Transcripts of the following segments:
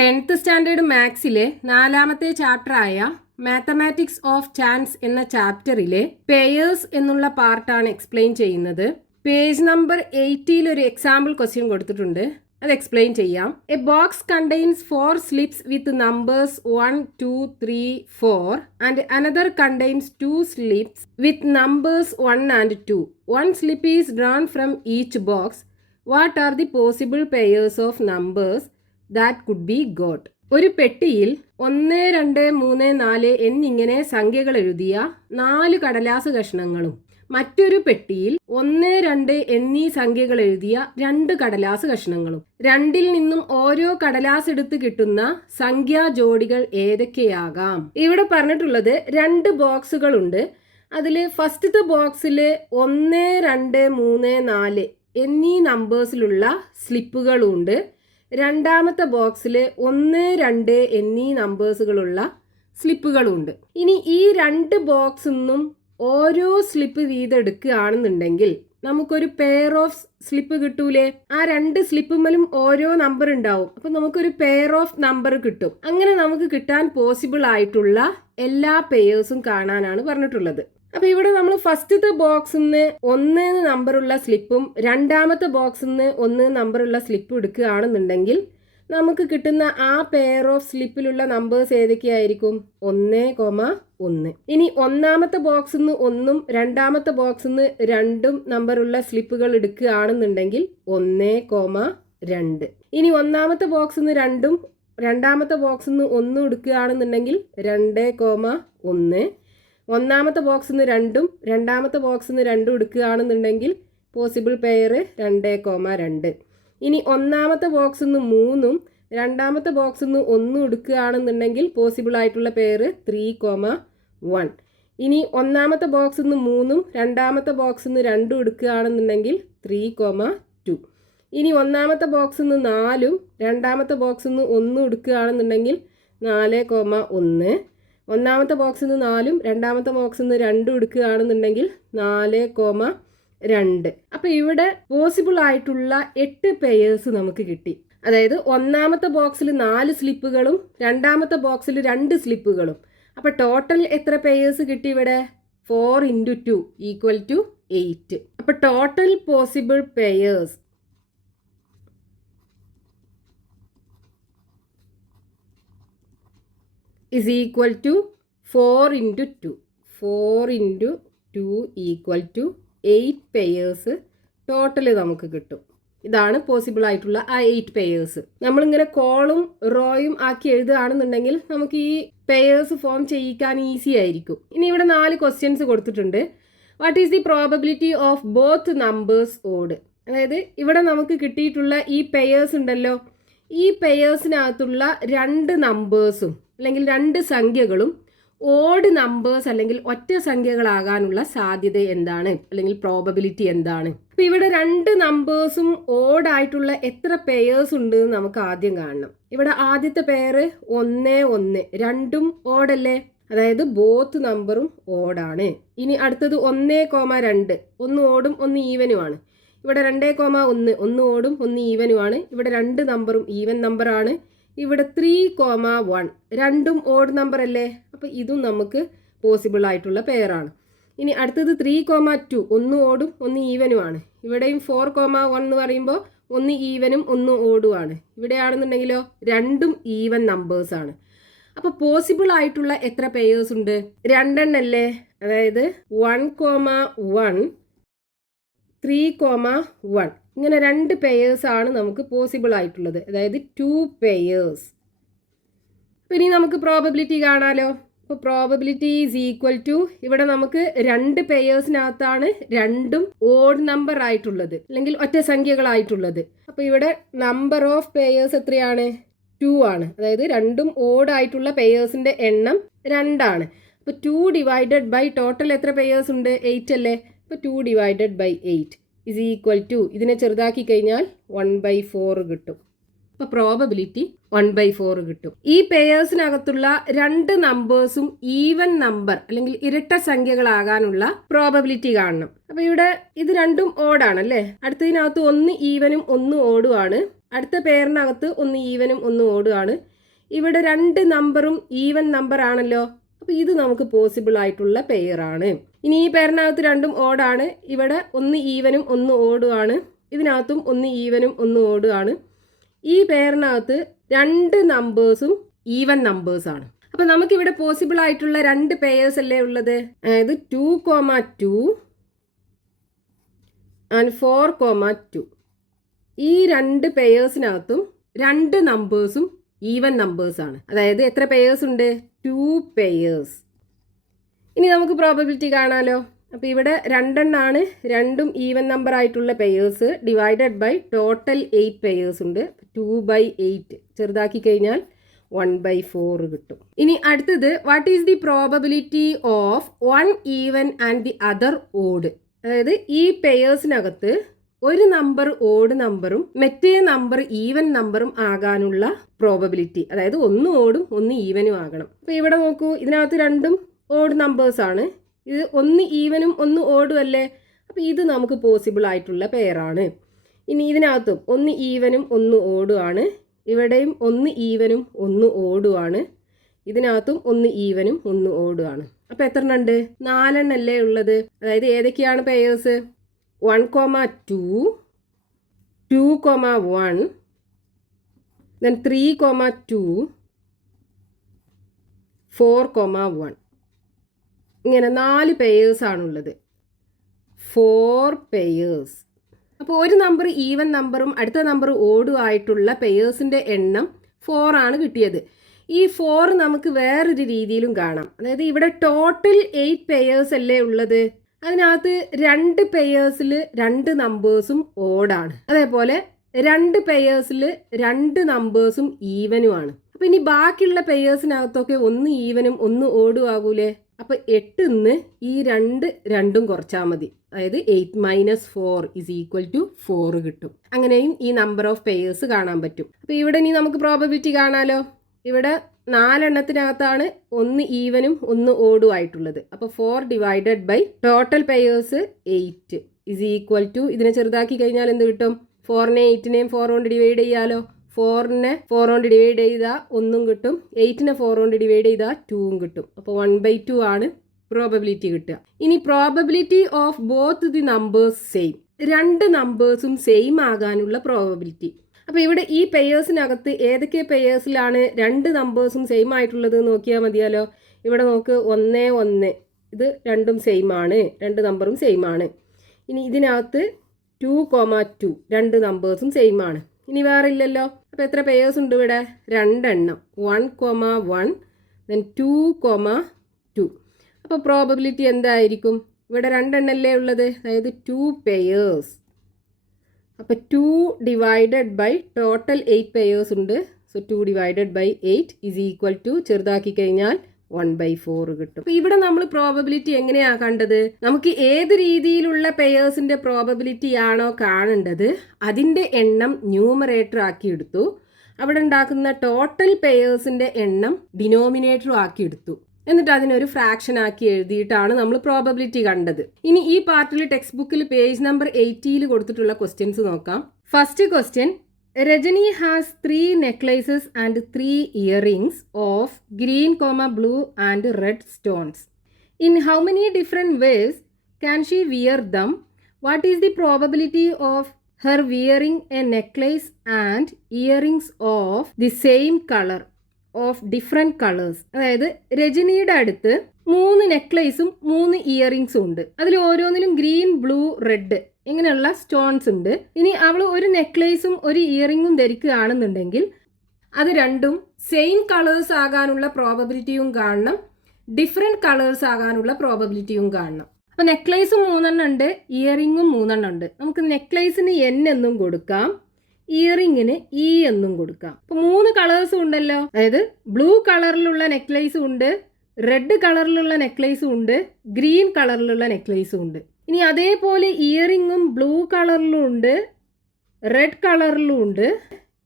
10th standard മാത്സിലെ 4ാമത്തെ ചാപ്റ്ററായ മാത്തമാറ്റിക്സ് ഓഫ് ചാൻസ് എന്ന ചാപ്റ്ററിലെ പേയേഴ്സ് എന്നുള്ള പാർട്ടാണ് എക്സ്പ്ലെയിൻ ചെയ്യുന്നത്. പേജ് നമ്പർ 80 ഒരു എക്സാമ്പിൾ ക്വസ്റ്റ്യൻ കൊടുത്തിട്ടുണ്ട്, അത് എക്സ്പ്ലെയിൻ ചെയ്യാം. A box contains 4 slips with numbers 1, 2, 3, 4 and another contains 2 slips with numbers 1 and 2. One slip is drawn from each box. What are the possible pairs of numbers that could be got? ഒരു പെട്ടിയിൽ 1, 2, 3, 4 എന്നിങ്ങനെ സംഖ്യകൾ എഴുതിയ 4 കടലാസ് കഷ്ണങ്ങളും മറ്റൊരു പെട്ടിയിൽ 1, 2 എന്നീ സംഖ്യകൾ എഴുതിയ 2 കടലാസ് കഷ്ണങ്ങളും. രണ്ടിൽ നിന്നും ഓരോ കടലാസ് എടുത്ത് കിട്ടുന്ന സംഖ്യാ ജോഡികൾ ഏതൊക്കെയാകാം? ഇവിടെ പറഞ്ഞിട്ടുള്ളത് 2 ബോക്സുകളുണ്ട്. അതിൽ ഫസ്റ്റത്തെ ബോക്സിൽ 1, 2, 3, 4 എന്നീ നമ്പേഴ്സിലുള്ള സ്ലിപ്പുകളുണ്ട്. രണ്ടാമത്തെ ബോക്സിൽ 1, 2 എന്നീ നമ്പേഴ്സുകളുള്ള സ്ലിപ്പുകളുണ്ട്. ഇനി ഈ 2 ബോക്സിൽ നിന്നും ഓരോ സ്ലിപ്പ് വീതം എടുക്കുകയാണെന്നുണ്ടെങ്കിൽ നമുക്കൊരു പെയർ ഓഫ് സ്ലിപ്പ് കിട്ടൂലേ? ആ 2 സ്ലിപ്പുമ്മലും ഓരോ നമ്പർ ഉണ്ടാവും. അപ്പൊ നമുക്കൊരു പെയർ ഓഫ് നമ്പർ കിട്ടും. അങ്ങനെ നമുക്ക് കിട്ടാൻ പോസിബിൾ ആയിട്ടുള്ള എല്ലാ പെയേഴ്സും കാണാനാണ് പറഞ്ഞിട്ടുള്ളത്. അപ്പൊ ഇവിടെ നമ്മൾ ഫസ്റ്റത്തെ ബോക്സിൽ നിന്ന് 1 നമ്പറുള്ള സ്ലിപ്പും രണ്ടാമത്തെ ബോക്സിൽ നിന്ന് 1 നമ്പറുള്ള സ്ലിപ്പും എടുക്കുകയാണെന്നുണ്ടെങ്കിൽ നമുക്ക് കിട്ടുന്ന ആ പെയർ ഓഫ് സ്ലിപ്പിലുള്ള നമ്പേഴ്സ് ഏതൊക്കെയായിരിക്കും? 1, 1. ഇനി ഒന്നാമത്തെ ബോക്സിൽ നിന്ന് 1ഉം രണ്ടാമത്തെ ബോക്സിൽ നിന്ന് 2ഉം നമ്പറുള്ള സ്ലിപ്പുകൾ എടുക്കുകയാണെന്നുണ്ടെങ്കിൽ 1, 2. ഇനി ഒന്നാമത്തെ ബോക്സിൽ നിന്ന് 2ഉം രണ്ടാമത്തെ ബോക്സിൽ നിന്ന് 1ഉം എടുക്കുകയാണെന്നുണ്ടെങ്കിൽ 2, 1. ഒന്നാമത്തെ ബോക്സിൽ നിന്ന് 2ഉം രണ്ടാമത്തെ ബോക്സിൽ നിന്ന് 2ഉം എടുക്കുകയാണെന്നുണ്ടെങ്കിൽ പോസിബിൾ പെയർ 2, 2. ഇനി ഒന്നാമത്തെ ബോക്സിൽ നിന്ന് 3ഉം രണ്ടാമത്തെ ബോക്സിൽ നിന്ന് 1ഉം എടുക്കുകയാണെന്നുണ്ടെങ്കിൽ പോസിബിൾ ആയിട്ടുള്ള പെയർ 3, 1. ഇനി ഒന്നാമത്തെ ബോക്സിൽ നിന്ന് 3ഉം രണ്ടാമത്തെ ബോക്സിൽ നിന്ന് 2ഉം എടുക്കുകയാണെന്നുണ്ടെങ്കിൽ 3, 2. ഇനി ഒന്നാമത്തെ ബോക്സിൽ നിന്ന് 4ഉം രണ്ടാമത്തെ ബോക്സിൽ നിന്ന് 1ഉം എടുക്കുകയാണെന്നുണ്ടെങ്കിൽ 4, 1. ഒന്നാമത്തെ ബോക്സിൽ നിന്ന് 4ഉം രണ്ടാമത്തെ ബോക്സിൽ നിന്ന് 2ഉം എടുക്കുകയാണെന്നുണ്ടെങ്കിൽ 4, 2. അപ്പൊ ഇവിടെ പോസിബിൾ ആയിട്ടുള്ള 8 പെയേഴ്സ് നമുക്ക് കിട്ടി. അതായത് ഒന്നാമത്തെ ബോക്സിൽ 4 സ്ലിപ്പുകളും രണ്ടാമത്തെ ബോക്സിൽ 2 സ്ലിപ്പുകളും. അപ്പൊ ടോട്ടൽ എത്ര പെയേഴ്സ് കിട്ടി ഇവിടെ? 4 × 2 = 8. അപ്പൊ total possible pairs is equal to 4 × 2. 4 × 2 = 8 pairs total നമുക്ക് കിട്ടും. ഇതാണ് പോസിബിൾ ആയിട്ടുള്ള ആ 8 പെയേഴ്സ്. നമ്മളിങ്ങനെ കോളും റോയും ആക്കി എഴുതുകയാണെന്നുണ്ടെങ്കിൽ നമുക്ക് ഈ പെയേഴ്സ് ഫോം ചെയ്യിക്കാൻ ഈസി ആയിരിക്കും. ഇനി ഇവിടെ 4 ക്വസ്റ്റ്യൻസ് കൊടുത്തിട്ടുണ്ട്. What is the probability of both numbers odd? അതായത് ഇവിടെ നമുക്ക് കിട്ടിയിട്ടുള്ള ഈ പെയേഴ്സ് ഉണ്ടല്ലോ, ഈ പെയേഴ്സിനകത്തുള്ള 2 നമ്പേഴ്സും അല്ലെങ്കിൽ 2 സംഖ്യകളും ഓഡ് നമ്പേഴ്സ് അല്ലെങ്കിൽ ഒറ്റ സംഖ്യകളാകാനുള്ള സാധ്യത എന്താണ്, അല്ലെങ്കിൽ പ്രോബബിലിറ്റി എന്താണ്? അപ്പൊ ഇവിടെ 2 നമ്പേഴ്സും ഓഡ് ആയിട്ടുള്ള എത്ര പെയേഴ്സ് ഉണ്ട് എന്ന് നമുക്ക് ആദ്യം കാണണം. ഇവിടെ ആദ്യത്തെ പെയർ 1, 1, രണ്ടും ഓഡല്ലേ, അതായത് ബോത്ത് നമ്പറും ഓഡാണ്. ഇനി അടുത്തത് 1, 2, 1 ഓടും 1 ഈവനുമാണ്. ഇവിടെ 2, 1, 1 ഓടും 1 ഈവനുമാണ്. ഇവിടെ 2 നമ്പറും ഈവൻ നമ്പറാണ്. ഇവിടെ 3, 1, രണ്ടും ഓഡ് നമ്പർ അല്ലേ, അപ്പോൾ ഇതും നമുക്ക് പോസിബിൾ ആയിട്ടുള്ള പെയറാണ്. ഇനി അടുത്തത് 3, 2, 1 ഓടും 1 ഈവനുമാണ്. ഇവിടെയും 4, 1 എന്ന് പറയുമ്പോൾ 1 ഈവനും 1 ഓടുമാണ്. ഇവിടെയാണെന്നുണ്ടെങ്കിലോ 2ഉം ഈവൻ നമ്പേഴ്സാണ്. അപ്പോൾ പോസിബിൾ ആയിട്ടുള്ള എത്ര പെയേഴ്സ് ഉണ്ട്? 2 എണ്ണല്ലേ, അതായത് 1, 1, 3, 1. ഇങ്ങനെ 2 പെയേഴ്സ് ആണ് നമുക്ക് പോസിബിൾ ആയിട്ടുള്ളത്, അതായത് 2 പെയേഴ്സ്. ഇനി നമുക്ക് പ്രോബബിലിറ്റി കാണാലോ. അപ്പോൾ പ്രോബബിലിറ്റി ഈസ് ഈക്വൽ ടു, ഇവിടെ നമുക്ക് 2 പെയേഴ്സിനകത്താണ് 2ഉം ഓഡ് നമ്പർ ആയിട്ടുള്ളത് അല്ലെങ്കിൽ ഒറ്റ സംഖ്യകളായിട്ടുള്ളത്. അപ്പോൾ ഇവിടെ നമ്പർ ഓഫ് പെയേഴ്സ് എത്രയാണ്? 2 ആണ്. അതായത് 2ഉം ഓഡ് ആയിട്ടുള്ള പെയേഴ്സിന്റെ എണ്ണം 2 ആണ്. അപ്പോൾ 2 ഡിവൈഡഡ് ബൈ ടോട്ടൽ എത്ര പെയേഴ്സ് ഉണ്ട്? 8 അല്ലേ. അപ്പോൾ 2 divided by 8 is equal to, ഇതിനെ ചെറുതാക്കി കഴിഞ്ഞാൽ 1/4 കിട്ടും. അപ്പോൾ പ്രോബബിലിറ്റി 1/4 കിട്ടും. ഈ പെയേഴ്സിനകത്തുള്ള 2 നമ്പേഴ്സും ഈവൻ നമ്പർ അല്ലെങ്കിൽ ഇരട്ട സംഖ്യകളാകാനുള്ള പ്രോബബിലിറ്റി കാണണം. അപ്പോൾ ഇവിടെ ഇത് രണ്ടും ഓഡാണല്ലേ. അടുത്തതിനകത്ത് 1 ഈവനും 1 ഓടുമാണ്. അടുത്ത പെയറിനകത്ത് ഒന്ന് ഈവനും ഒന്ന് ഓടുമാണ്. ഇവിടെ 2 നമ്പറും ഈവൻ നമ്പർ ആണല്ലോ. അപ്പോൾ ഇത് നമുക്ക് പോസിബിൾ ആയിട്ടുള്ള പെയറാണ്. ഇനി ഈ പെയറിനകത്ത് 2ഉം ഓടാണ്. ഇവിടെ ഒന്ന് ഈവനും ഒന്ന് ഓടുമാണ്. ഇതിനകത്തും ഒന്ന് ഈവനും ഒന്ന് ഓടുകയാണ്. ഈ പെയറിനകത്ത് 2 നമ്പേഴ്സും ഈവൻ നമ്പേഴ്സാണ്. അപ്പോൾ നമുക്കിവിടെ പോസിബിൾ ആയിട്ടുള്ള 2 പെയേഴ്സ് അല്ലേ ഉള്ളത്. അതായത് 2,2 ആൻഡ് 4,2. ഈ 2 പെയേഴ്സിനകത്തും 2 നമ്പേഴ്സും ഈവൻ നമ്പേഴ്സാണ്. അതായത് എത്ര പെയേഴ്സ് ഉണ്ട്? 2 പെയേഴ്സ്. ഇനി നമുക്ക് പ്രോബബിലിറ്റി കാണാലോ. അപ്പോൾ ഇവിടെ 2 എണ്ണമാണ് 2ഉം ഈവൻ നമ്പർ ആയിട്ടുള്ള pairs divided by total 8 pairs ഉണ്ട്. 2/8 ചെറുതാക്കി കഴിഞ്ഞാൽ 1/4 കിട്ടും. ഇനി അടുത്തത് what is the probability of 1 even and the other odd. അതായത് ഈ പെയേഴ്സിനകത്ത് ഒരു നമ്പർ ഓഡ് നമ്പറും മറ്റേ നമ്പർ ഈവൻ നമ്പറും ആകാനുള്ള പ്രോബബിലിറ്റി. അതായത് ഒന്ന് ഓടും ഒന്ന് ഈവനും ആകണം. അപ്പോൾ ഇവിടെ നോക്കൂ, ഇതിനകത്ത് 2ഉം ഓഡ് നമ്പേഴ്സാണ്. ഇത് ഒന്ന് ഈവനും ഒന്ന് ഓടും അല്ലേ. അപ്പോൾ ഇത് നമുക്ക് പോസിബിൾ ആയിട്ടുള്ള പെയറാണ്. ഇനി ഇതിനകത്തും ഒന്ന് ഈവനും ഒന്ന് ഓടുമാണ്. ഇവിടെയും ഒന്ന് ഈവനും ഒന്ന് ഓടുമാണ്. ഇതിനകത്തും ഒന്ന് ഈവനും ഒന്ന് ഓടുമാണ്. അപ്പോൾ എത്ര എണ്ണം ഉണ്ട്? 4 എണ്ണല്ലേ ഉള്ളത്. അതായത് ഏതൊക്കെയാണ് പെയേഴ്സ്? 1,2, 2,1, then 3,2, 4,1. ഇങ്ങനെ 4 പെയേഴ്സ് ആണുള്ളത്. 4 പെയേഴ്സ്. അപ്പോൾ ഒരു നമ്പർ ഈവൻ നമ്പറും അടുത്ത നമ്പർ ഓടും ആയിട്ടുള്ള പെയേഴ്സിൻ്റെ എണ്ണം 4 ആണ് കിട്ടിയത്. ഈ 4 നമുക്ക് വേറൊരു രീതിയിലും കാണാം. അതായത് ഇവിടെ ടോട്ടൽ 8 പെയേഴ്സ് അല്ലേ ഉള്ളത്. അതിനകത്ത് 2 പെയേഴ്സിൽ 2 നമ്പേഴ്സും ഓടാണ്. അതേപോലെ 2 പെയേഴ്സിൽ 2 നമ്പേഴ്സും ഈവനുമാണ്. അപ്പോൾ ഇനി ബാക്കിയുള്ള പെയേഴ്സിനകത്തൊക്കെ ഒന്ന് ഈവനും ഒന്ന് ഓടും ആകൂലേ. അപ്പോൾ 8ന്ന് ഈ 2 കുറച്ചാൽ മതി. അതായത് 8 - 4 = 4 കിട്ടും. അങ്ങനെയും ഈ നമ്പർ ഓഫ് പെയേഴ്സ് കാണാൻ പറ്റും. അപ്പോൾ ഇവിടെ ഇനി നമുക്ക് പ്രോബബിലിറ്റി കാണാലോ. ഇവിടെ 4 എണ്ണത്തിനകത്താണ് ഒന്ന് ഈവനും ഒന്ന് ഓടും ആയിട്ടുള്ളത്. അപ്പോൾ 4 ഡിവൈഡഡ് ബൈ ടോട്ടൽ പെയേഴ്സ് 8 = ഇതിനെ ചെറുതാക്കി കഴിഞ്ഞാൽ എന്ത് കിട്ടും? 4നെ 8നെയും 4 കൊണ്ട് ഡിവൈഡ് ചെയ്യാലോ. 4നെ 4 കൊണ്ട് ഡിവൈഡ് ചെയ്താൽ 1 കിട്ടും. 8നെ 4 കൊണ്ട് ഡിവൈഡ് ചെയ്താൽ 2 കിട്ടും. അപ്പോൾ 1/2 ആണ് പ്രോബബിലിറ്റി കിട്ടുക. ഇനി probability of both the numbers same. 2 നമ്പേഴ്സും സെയിം ആകാനുള്ള പ്രോബബിലിറ്റി. അപ്പോൾ ഇവിടെ ഈ പെയേഴ്സിനകത്ത് ഏതൊക്കെ പെയേഴ്സിലാണ് 2 നമ്പേഴ്സും സെയിം ആയിട്ടുള്ളത് നോക്കിയാൽ മതിയാലോ. ഇവിടെ നോക്ക് 1, 1 ഇത് 2ഉം സെയിം ആണ്. 2 നമ്പറും സെയിം ആണ്. ഇനി ഇതിനകത്ത് 2,2 2 നമ്പേഴ്സും സെയിം ആണ്. ഇനി വേറെ ഇല്ലല്ലോ. അപ്പോൾ എത്ര പെയേഴ്സ് ഉണ്ട് ഇവിടെ? 2 എണ്ണം. 1,1 then 2,2. അപ്പോൾ പ്രോബബിലിറ്റി എന്തായിരിക്കും? ഇവിടെ 2 എണ്ണല്ലേ ഉള്ളത്. അതായത് 2 പെയേഴ്സ്. അപ്പോൾ 2 ഡിവൈഡഡ് ബൈ ടോട്ടൽ 8 പെയേഴ്സ് ഉണ്ട്. സോ 2 ഡിവൈഡഡ് ബൈ 8 = ചെറുതാക്കി കഴിഞ്ഞാൽ 1/4 കിട്ടും. അപ്പോൾ ഇവിടെ നമ്മൾ പ്രോബബിലിറ്റി എങ്ങനെയാണ് കണ്ടത്? നമുക്ക് ഏത് രീതിയിലുള്ള പെയേഴ്സിൻ്റെ പ്രോബബിലിറ്റി ആണോ കാണേണ്ടത് അതിൻ്റെ എണ്ണം ന്യൂമറേറ്റർ ആക്കി എടുത്തു. അവിടെ ഉണ്ടാക്കുന്ന ടോട്ടൽ പെയേഴ്സിൻ്റെ എണ്ണം ഡിനോമിനേറ്ററും ആക്കി എടുത്തു. എന്നിട്ട് അതിനൊരു ഫ്രാക്ഷൻ ആക്കി എഴുതിയിട്ടാണ് നമ്മൾ പ്രോബബിലിറ്റി കണ്ടത്. ഇനി ഈ പാർട്ടിൽ ടെക്സ്റ്റ് ബുക്കിൽ പേജ് നമ്പർ 80 കൊടുത്തിട്ടുള്ള ക്വസ്റ്റ്യൻസ് നോക്കാം. First question, Rajani has 3 necklaces and 3 earrings of green, blue and red stones. In how many different ways can she wear them? What is the probability of her wearing a necklace and earrings of the same color of different colours? അതായത് രജനിയുടെ അടുത്ത് 3 നെക്ലേസും 3 ഇയറിങ്സും ഉണ്ട്. അതിൽ ഓരോന്നിലും green, blue, red ഇങ്ങനെയുള്ള stones ഉണ്ട്. ഇനി അവൾ ഒരു നെക്ലേസും ഒരു ഇയറിങ്ങും ധരിക്കുകയാണെന്നുണ്ടെങ്കിൽ അത് രണ്ടും സെയിം കളേഴ്സ് ആകാനുള്ള പ്രോബബിലിറ്റിയും കാണണം, ഡിഫറെൻറ്റ് കളേഴ്സ് ആകാനുള്ള പ്രോബബിലിറ്റിയും കാണണം. അപ്പോൾ നെക്ലേസ് 3 എണ്ണം ഉണ്ട്, ഇയറിങ്ങും 3 എണ്ണം ഉണ്ട്. നമുക്ക് നെക്ലേസിന് N എന്നും കൊടുക്കാം, ഇയറിങ്ങിന് E എന്നും കൊടുക്കാം. അപ്പോൾ 3 കളേഴ്സും ഉണ്ടല്ലോ. അതായത് ബ്ലൂ കളറിലുള്ള നെക്ലേസും ഉണ്ട്, റെഡ് കളറിലുള്ള നെക്ലേസും ഉണ്ട്, ഗ്രീൻ കളറിലുള്ള നെക്ലേസും ഉണ്ട്. ഇനി അതേപോലെ ഇയറിങ്ങും ബ്ലൂ കളറിലും ഉണ്ട്, റെഡ് കളറിലും ഉണ്ട്,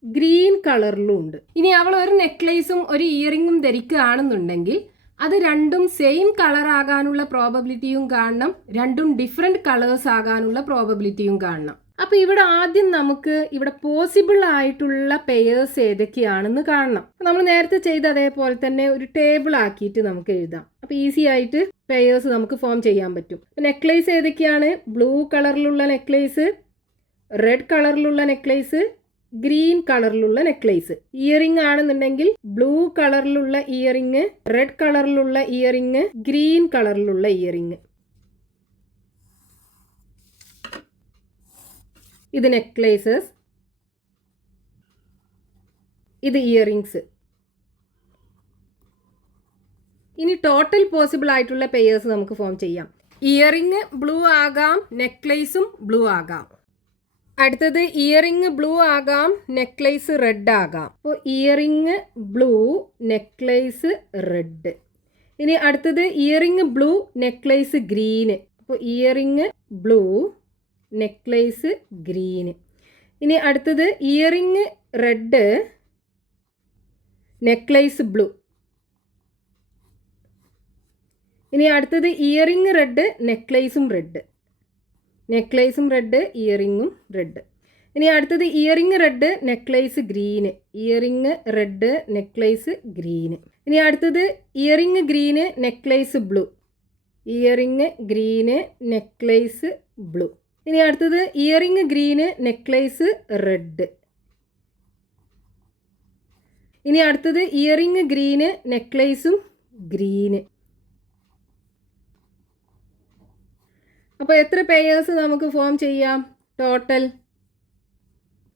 ഗ്രീൻ കളറിലും ഉണ്ട്. ഇനി അവൾ ഒരു നെക്ലേസും ഒരു ഇയറിങ്ങും ധരിക്കുകയാണെന്നുണ്ടെങ്കിൽ അത് രണ്ടും സെയിം കളർ ആകാനുള്ള പ്രോബബിലിറ്റിയും കാണണം, രണ്ടും ഡിഫറെൻറ്റ് കളേഴ്സ് ആകാനുള്ള പ്രോബബിലിറ്റിയും കാണണം. അപ്പോൾ ഇവിടെ ആദ്യം നമുക്ക് ഇവിടെ പോസിബിൾ ആയിട്ടുള്ള പെയേഴ്സ് ഏതൊക്കെയാണെന്ന് കാണണം. നമ്മൾ നേരത്തെ ചെയ്ത അതേപോലെ തന്നെ ഒരു ടേബിൾ ആക്കിയിട്ട് നമുക്ക് എഴുതാം. അപ്പോൾ ഈസി ആയിട്ട് പെയേഴ്സ് നമുക്ക് ഫോം ചെയ്യാൻ പറ്റും. നെക്ലേസ് ഏതൊക്കെയാണ്? ബ്ലൂ കളറിലുള്ള നെക്ലേസ്, റെഡ് കളറിലുള്ള നെക്ലേസ്, ഗ്രീൻ കളറിലുള്ള നെക്ലേസ്. ഇയറിംഗ് ആണെന്നുണ്ടെങ്കിൽ ബ്ലൂ കളറിലുള്ള ഇയറിംഗ്, റെഡ് കളറിലുള്ള ഇയറിംഗ്, ഗ്രീൻ കളറിലുള്ള ഇയറിംഗ്. ഇത് നെക്ലേസസ്, ഇത് ഇയറിംഗ്സ്. ഇനി ടോട്ടൽ പോസിബിൾ ആയിട്ടുള്ള പെയേഴ്സ് നമുക്ക് ഫോം ചെയ്യാം. ഇയറിംഗ് ബ്ലൂ ആകാം, നെക്ലേസും ബ്ലൂ ആകാം. അടുത്തത് ഇയറിംഗ് ബ്ലൂ ആകാം, നെക്ലേസ് റെഡ് ആകാം. അപ്പോൾ ഇയറിംഗ് ബ്ലൂ, നെക്ലേസ് റെഡ്. ഇനി അടുത്തത് ഇയറിംഗ് ബ്ലൂ, നെക്ലേസ് ഗ്രീന്. അപ്പോൾ ഇയറിംഗ് ബ്ലൂ, നെക്ലേസ് ഗ്രീന്. ഇനി അടുത്തത് ഇയറിംഗ് റെഡ്, നെക്ലേസ് ബ്ലൂ. ഇനി അടുത്തത് ഇയറിംഗ് റെഡ്, നെക്ലേസും റെഡ്. നെക്ലേസും റെഡ്, ഇയറിംഗും റെഡ്. ഇനി അടുത്തത് earring red, necklace green. Earring red, necklace green. ഇനി അടുത്തത് earring green, necklace blue. Earring green, necklace blue. ഇനി അടുത്തത് ഇയറിംഗ് ഗ്രീന്, നെക്ലേസ് റെഡ്. ഇനി അടുത്തത് ഇയറിംഗ് ഗ്രീന്, നെക്ലേസും ഗ്രീന്. അപ്പോൾ എത്ര പെയേഴ്സ് നമുക്ക് ഫോം ചെയ്യാം? ടോട്ടൽ,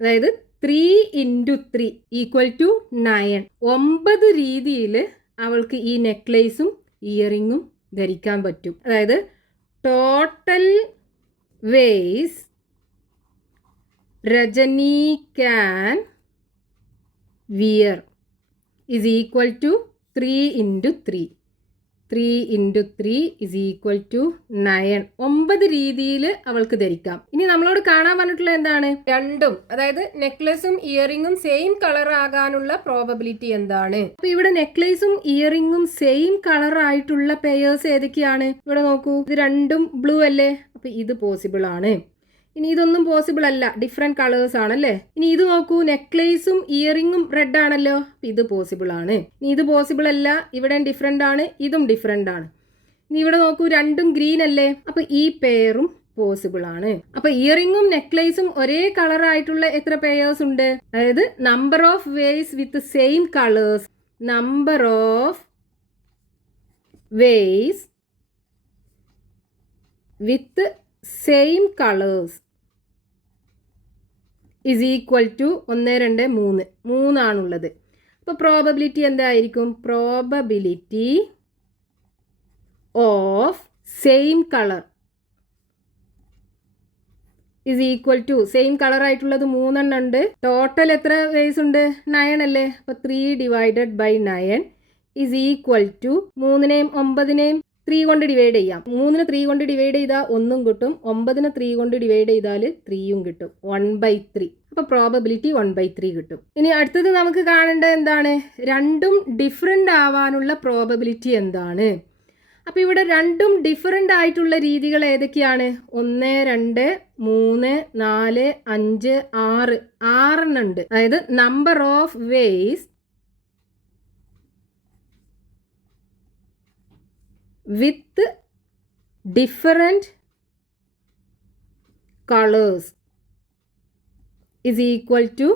അതായത് 3 × 3 = 9. 9 രീതിയിൽ അവൾക്ക് ഈ നെക്ലേസും ഇയറിംഗും ധരിക്കാൻ പറ്റും. അതായത് total ways Rajani can wear is equal to 3 × 3. 3 × 3 = 9. 9 രീതിയിൽ അവൾക്ക് ധരിക്കാം. ഇനി നമ്മളോട് കാണാൻ പറഞ്ഞിട്ടുള്ള എന്താണ്? രണ്ടും, അതായത് നെക്ലേസും ഇയറിംഗും സെയിം കളർ ആകാനുള്ള പ്രോബബിലിറ്റി എന്താണ്? അപ്പൊ ഇവിടെ നെക്ലേസും ഇയറിംഗും സെയിം കളർ ആയിട്ടുള്ള പെയേഴ്സ് ഏതൊക്കെയാണ്? ഇവിടെ നോക്കൂ, ഇത് രണ്ടും ബ്ലൂ അല്ലേ? അപ്പൊ ഇത് പോസിബിൾ ആണ്. ഇനി ഇതൊന്നും പോസിബിൾ അല്ല, ഡിഫറെന്റ് കളേഴ്സ് ആണല്ലേ. ഇനി ഇത് നോക്കൂ, നെക്ലേസും ഇയറിംഗും റെഡ് ആണല്ലോ, ഇത് പോസിബിൾ ആണ്. ഇനി ഇത് പോസിബിൾ അല്ല, ഇവിടെ ഡിഫറെന്റ് ആണ്, ഇതും ഡിഫറെന്റ് ആണ്. ഇനി ഇവിടെ നോക്കൂ, രണ്ടും ഗ്രീൻ അല്ലേ, അപ്പൊ ഈ പെയറും പോസിബിൾ ആണ്. അപ്പൊ ഇയറിംഗും നെക്ലേസും ഒരേ കളർ ആയിട്ടുള്ള എത്ര പെയേഴ്സ് ഉണ്ട്? അതായത് number of ways with same colours, number of ways with same colours is equal to 1, 2, 3. 3 ആണുള്ളത്. അപ്പോൾ പ്രോബബിലിറ്റി എന്തായിരിക്കും? Probability of same colour is equal to, same colour ആയിട്ടുള്ളത് 3 എണ്ണം ഉണ്ട്. ടോട്ടൽ എത്ര വേസ് ഉണ്ട്? 9 അല്ലേ. അപ്പോൾ 3 / 9 is equal to 3നെയും 9നെയും 3 കൊണ്ട് ഡിവൈഡ് ചെയ്യാം. 3നെ 3 കൊണ്ട് ഡിവൈഡ് ചെയ്താൽ 1 കിട്ടും, 9നെ 3 കൊണ്ട് ഡിവൈഡ് ചെയ്താൽ 3 കിട്ടും. 1/3. അപ്പോൾ പ്രോബബിലിറ്റി 1/3 കിട്ടും. ഇനി അടുത്തത് നമുക്ക് കാണേണ്ടത് എന്താണ്? രണ്ടും ഡിഫറെൻ്റ് ആവാനുള്ള പ്രോബബിലിറ്റി എന്താണ്? അപ്പോൾ ഇവിടെ രണ്ടും ഡിഫറെൻ്റ് ആയിട്ടുള്ള രീതികൾ ഏതൊക്കെയാണ്? 1, 2, 3, 4, 5, 6. 6 എണ്ണം ഉണ്ട്. അതായത് number of ways with different colors is equal to,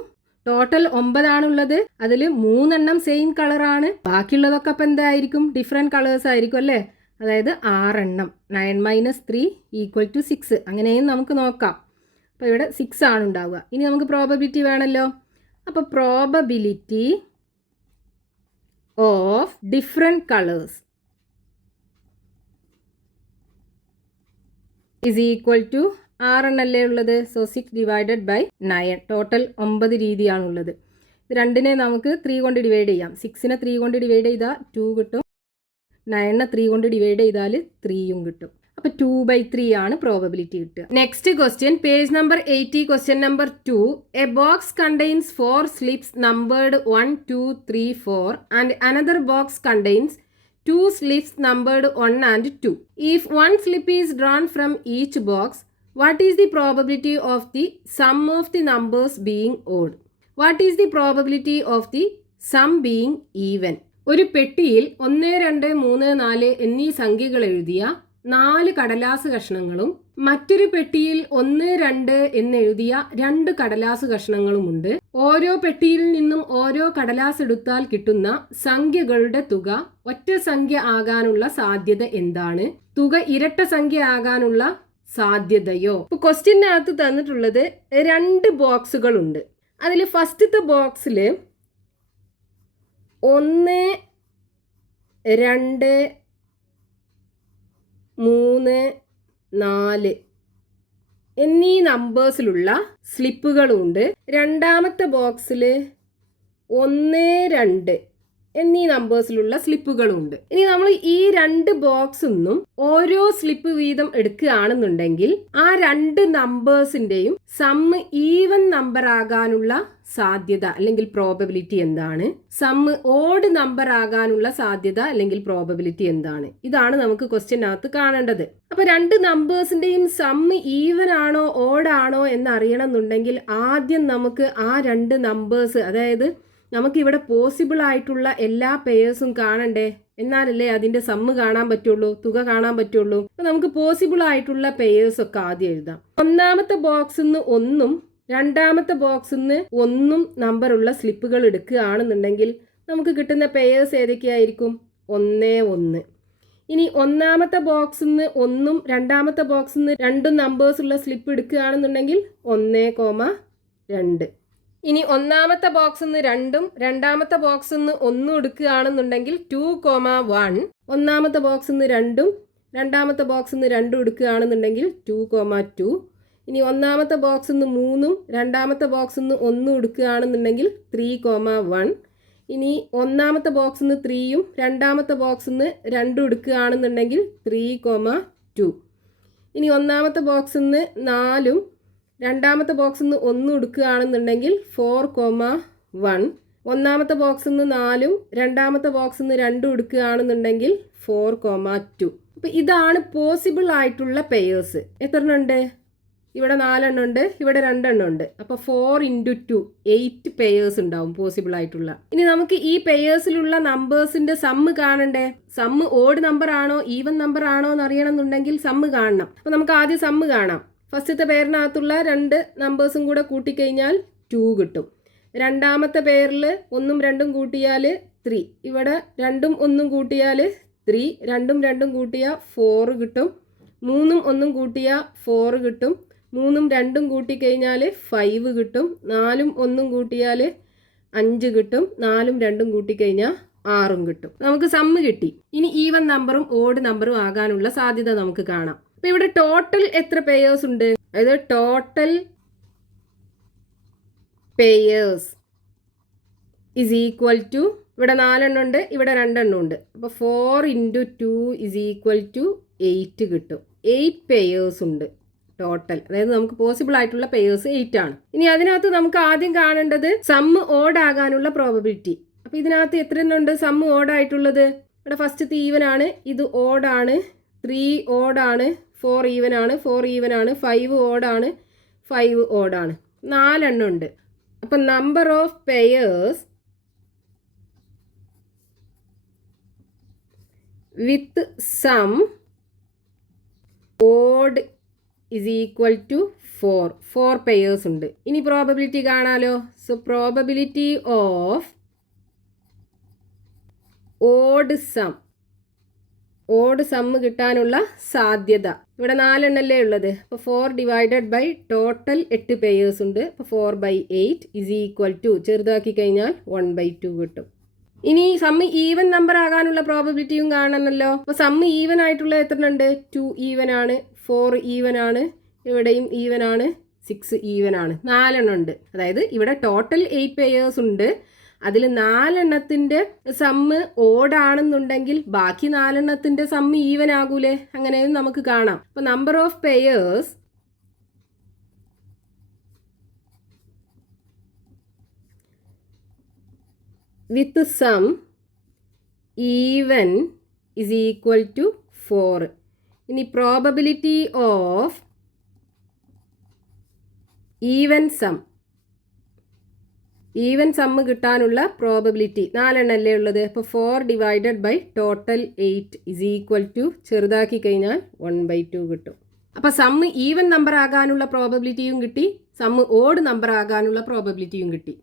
total 9 ആണുള്ളത്, അതിൽ 3 എണ്ണം സെയിം കളറാണ്, ബാക്കിയുള്ളതൊക്കെ അപ്പം എന്തായിരിക്കും? ഡിഫറെൻറ്റ് കളേഴ്സ് ആയിരിക്കും അല്ലേ. അതായത് 6 എണ്ണം. 9 - 3 = 6. അങ്ങനെയും നമുക്ക് നോക്കാം. അപ്പോൾ ഇവിടെ 6 ആണ് ഉണ്ടാവുക. ഇനി നമുക്ക് പ്രോബബിലിറ്റി വേണമല്ലോ. അപ്പോൾ probability of different colours is equal to 6 എണ്ണല്ലേ ഉള്ളത്. സോ 6 / 9. ടോട്ടൽ 9 രീതിയാണുള്ളത്. ഇത് രണ്ടിനെ നമുക്ക് 3 കൊണ്ട് ഡിവൈഡ് ചെയ്യാം. 6നെ 3 കൊണ്ട് ഡിവൈഡ് ചെയ്താൽ 2 കിട്ടും, 9നെ 3 കൊണ്ട് ഡിവൈഡ് ചെയ്താൽ 3 കിട്ടും. അപ്പോൾ 2/3 ആണ് പ്രോബബിലിറ്റി കിട്ടുക. Next question, page number 80, question number 2. A box contains 4 slips numbered 1, 2, 3, 4 and another box contains 2 slips numbered 1 and 2. If one slip is drawn from each box, what is the probability of the sum of the numbers being odd? What is the probability of the sum being even? ഒരു പെട്ടിയിൽ 1, 2, 3, 4 എന്നീ സംഖ്യകൾ എഴുതിയ 4 കടലാസ് കഷ്ണങ്ങളും മറ്റൊരു പെട്ടിയിൽ 1, 2 എന്നെഴുതിയ 2 കടലാസ് കഷ്ണങ്ങളുമുണ്ട്. ഓരോ പെട്ടിയിൽ നിന്നും ഓരോ കടലാസ് എടുത്താൽ കിട്ടുന്ന സംഖ്യകളുടെ തുക ഒറ്റ സംഖ്യ ആകാനുള്ള സാധ്യത എന്താണ്? തുക ഇരട്ട സംഖ്യ ആകാനുള്ള സാധ്യതയോ? ഇപ്പൊ ക്വസ്റ്റ്യനകത്ത് തന്നിട്ടുള്ളത് 2 ബോക്സുകളുണ്ട്. അതിൽ ഫസ്റ്റത്തെ ബോക്സിൽ 1, 2, 3, 4 എന്നീ നമ്പേഴ്സിലുള്ള സ്ലിപ്പുകളുണ്ട്. രണ്ടാമത്തെ ബോക്സിൽ 1, 2 എന്നീ നമ്പേഴ്സിലുള്ള സ്ലിപ്പുകളുണ്ട്. ഇനി നമ്മൾ ഈ 2 ബോക്സിന്നും ഓരോ സ്ലിപ്പ് വീതം എടുക്കുകയാണെന്നുണ്ടെങ്കിൽ ആ 2 നമ്പേഴ്സിന്റെയും സമ്മ് ഈവൻ നമ്പർ ആകാനുള്ള സാധ്യത അല്ലെങ്കിൽ പ്രോബബിലിറ്റി എന്താണ്? സമ്മ് ഓഡ് നമ്പർ ആകാനുള്ള സാധ്യത അല്ലെങ്കിൽ പ്രോബബിലിറ്റി എന്താണ്? ഇതാണ് നമുക്ക് ക്വസ്റ്റ്യനകത്ത് കാണേണ്ടത്. അപ്പൊ 2 നമ്പേഴ്സിന്റെയും സമ്മ് ഈവൻ ആണോ ഓഡ് ആണോ എന്ന് അറിയണമെന്നുണ്ടെങ്കിൽ ആദ്യം നമുക്ക് ആ 2 നമ്പേഴ്സ്, അതായത് നമുക്കിവിടെ പോസിബിൾ ആയിട്ടുള്ള എല്ലാ പെയേഴ്സും കാണണ്ടേ? എന്നാലല്ലേ അതിന്റെ സമ്മ് കാണാൻ പറ്റുള്ളൂ, തുക കാണാൻ പറ്റുള്ളൂ. അപ്പൊ നമുക്ക് പോസിബിൾ ആയിട്ടുള്ള പെയേഴ്സ് ഒക്കെ ആദ്യം എഴുതാം. ഒന്നാമത്തെ ബോക്സിൽ നിന്ന് 1ഉം രണ്ടാമത്തെ ബോക്സിൽ നിന്ന് 1ഉം നമ്പറുള്ള സ്ലിപ്പുകൾ എടുക്കുകയാണെന്നുണ്ടെങ്കിൽ നമുക്ക് കിട്ടുന്ന പെയേഴ്സ് ഏതൊക്കെയായിരിക്കും? 1, 1. ഇനി ഒന്നാമത്തെ ബോക്സിൽ നിന്ന് 1ഉം രണ്ടാമത്തെ ബോക്സിൽ നിന്ന് 2 നമ്പേഴ്സ് ഉള്ള സ്ലിപ്പ് എടുക്കുകയാണെന്നുണ്ടെങ്കിൽ 1, 2. ഇനി ഒന്നാമത്തെ ബോക്സിൽ നിന്ന് 2ഉം രണ്ടാമത്തെ ബോക്സിൽ നിന്ന് 1ഉം എടുക്കുകയാണെന്നുണ്ടെങ്കിൽ 2, 1. ഒന്നാമത്തെ ബോക്സിൽ നിന്ന് 2ഉം രണ്ടാമത്തെ ബോക്സിൽ നിന്ന് 2ഉം എടുക്കുകയാണെന്നുണ്ടെങ്കിൽ 2, 2. ഇനി ഒന്നാമത്തെ ബോക്സിൽ നിന്ന് 3ഉം രണ്ടാമത്തെ ബോക്സിൽ നിന്ന് 1ഉം എടുക്കുകയാണെന്നുണ്ടെങ്കിൽ 3, 1. ഇനി ഒന്നാമത്തെ ബോക്സിൽ നിന്ന് 3ഉം രണ്ടാമത്തെ ബോക്സിൽ നിന്ന് 2ഉം എടുക്കുകയാണെന്നുണ്ടെങ്കിൽ 3, 2. ഇനി ഒന്നാമത്തെ ബോക്സിൽ നിന്ന് 4ഉം രണ്ടാമത്തെ ബോക്സിൽ നിന്ന് 1ഉം എടുക്കുകയാണെന്നുണ്ടെങ്കിൽ 4, 1. ഒന്നാമത്തെ ബോക്സിൽ നിന്ന് 4ഉം രണ്ടാമത്തെ ബോക്സിൽ നിന്ന് 2ഉം എടുക്കുകയാണെന്നുണ്ടെങ്കിൽ 4, 2. അപ്പൊ ഇതാണ് പോസിബിൾ ആയിട്ടുള്ള പെയേഴ്സ്. എത്ര എണ്ണം ഉണ്ട്? ഇവിടെ 4 എണ്ണം ഉണ്ട്, ഇവിടെ 2 എണ്ണം ഉണ്ട്. അപ്പൊ 4 × 2 8 പെയേഴ്സ് ഉണ്ടാവും പോസിബിൾ ആയിട്ടുള്ള. ഇനി നമുക്ക് ഈ പെയേഴ്സിലുള്ള നമ്പേഴ്സിന്റെ സമ്മ് കാണണ്ടേ? സമ്മ് ഓഡ് നമ്പർ ആണോ ഈവൻ നമ്പർ ആണോ എന്ന് അറിയണമെന്നുണ്ടെങ്കിൽ സമ്മ് കാണണം. അപ്പൊ നമുക്ക് ആദ്യം സമ്മ് കാണാം. ഫസ്റ്റത്തെ പേരിനകത്തുള്ള 2 നമ്പേഴ്സും കൂടെ കൂട്ടിക്കഴിഞ്ഞാൽ 2 കിട്ടും. രണ്ടാമത്തെ പേരിൽ 1ഉം 2ഉം കൂട്ടിയാൽ 3. ഇവിടെ 2ഉം 1ഉം കൂട്ടിയാൽ 3. 2ഉം 2ഉം കൂട്ടിയാൽ 4 കിട്ടും. 3ഉം 1ഉം കൂട്ടിയാൽ 4 കിട്ടും. 3ഉം 2ഉം കൂട്ടിക്കഴിഞ്ഞാൽ 5 കിട്ടും. 4ഉം 1ഉം കൂട്ടിയാൽ 5 കിട്ടും. 4ഉം 2ഉം കൂട്ടിക്കഴിഞ്ഞാൽ 6 കിട്ടും. നമുക്ക് സമ്മ് കിട്ടി. ഇനി ഈവൻ നമ്പറും ഓഡ് നമ്പറും ആകാനുള്ള സാധ്യത നമുക്ക് കാണാം. അപ്പൊ ഇവിടെ ടോട്ടൽ എത്ര പെയേഴ്സ് ഉണ്ട്? അതായത് total pairs is equal to, ഇവിടെ 4 എണ്ണം ഉണ്ട്, ഇവിടെ 2 എണ്ണം ഉണ്ട്. അപ്പൊ 4 × 2 ഇസ് ഈക്വൽ ടു 8 കിട്ടും. 8 പെയേഴ്സ് ഉണ്ട് ടോട്ടൽ. അതായത് നമുക്ക് പോസിബിൾ ആയിട്ടുള്ള പെയേഴ്സ് 8 ആണ്. ഇനി അതിനകത്ത് നമുക്ക് ആദ്യം കാണേണ്ടത് സമ്മ് ഓഡ് ആകാനുള്ള പ്രോബബിലിറ്റി. അപ്പൊ ഇതിനകത്ത് എത്ര എണ്ണം ഉണ്ട് സമ്മ് ഓഡ് ആയിട്ടുള്ളത്? ഇവിടെ ഫസ്റ്റത്തെ ഈവൻ ആണ്, ഇത് ഓഡ് ആണ്, 3 ഓഡ് ആണ്, 4 ഈവൻ ആണ്, 4 ഈവൻ ആണ്, 5 ഓഡ് ആണ്, 5 ഓഡ് ആണ്. 4 എണ്ണം ഉണ്ട്. അപ്പം number of pairs with sum odd is equal to 4 pairs ഉണ്ട്. ഇനി പ്രോബബിലിറ്റി കാണാലോ. So probability of odd sum കിട്ടാനുള്ള സാധ്യത, ഇവിടെ 4 എണ്ണല്ലേ ഉള്ളത്. അപ്പോൾ 4 ഡിവൈഡഡ് ബൈ ടോട്ടൽ 8 പെയേഴ്സ് ഉണ്ട്. അപ്പോൾ 4/8 ഇസ് ഈക്വൽ ടു, ചെറുതാക്കി കഴിഞ്ഞാൽ 1/2 കിട്ടും. ഇനി സമ്മ് ഈവൻ നമ്പർ ആകാനുള്ള പ്രോബബിലിറ്റിയും കാണണമല്ലോ. അപ്പോൾ സമ്മ് ഈവൻ ആയിട്ടുള്ള എത്ര ഉണ്ട്? 2 ഈവൻ ആണ്, 4 ഈവൻ ആണ്, ഇവിടെയും ഈവൻ ആണ്, 6 ഈവൻ ആണ്. 4 എണ്ണം ഉണ്ട്. അതായത് ഇവിടെ ടോട്ടൽ 8 പെയേഴ്സ് ഉണ്ട്. അതിൽ 4 എണ്ണത്തിൻ്റെ സമ്മ് ഓഡ് ആണെന്നുണ്ടെങ്കിൽ ബാക്കി 4 എണ്ണത്തിൻ്റെ സമ്മ് ഈവൻ ആകൂലേ? അങ്ങനെയും നമുക്ക് കാണാം. അപ്പോൾ number of pairs with sum even is equal to 4. ഇനി probability of even sum. Even sum കിട്ടാനുള്ള പ്രോബബിലിറ്റി 4 അല്ലേ ഉള്ളത്. അപ്പോൾ 4 divided by total 8 is equal to ചെറുതാക്കി കഴിഞ്ഞാൽ 1/2 കിട്ടും. അപ്പോൾ സമ്മ് ഈവൻ നമ്പർ ആകാനുള്ള പ്രോബബിലിറ്റിയും കിട്ടി, സമ്മ് ഓഡ് നമ്പർ ആകാനുള്ള പ്രോബബിലിറ്റിയും കിട്ടി.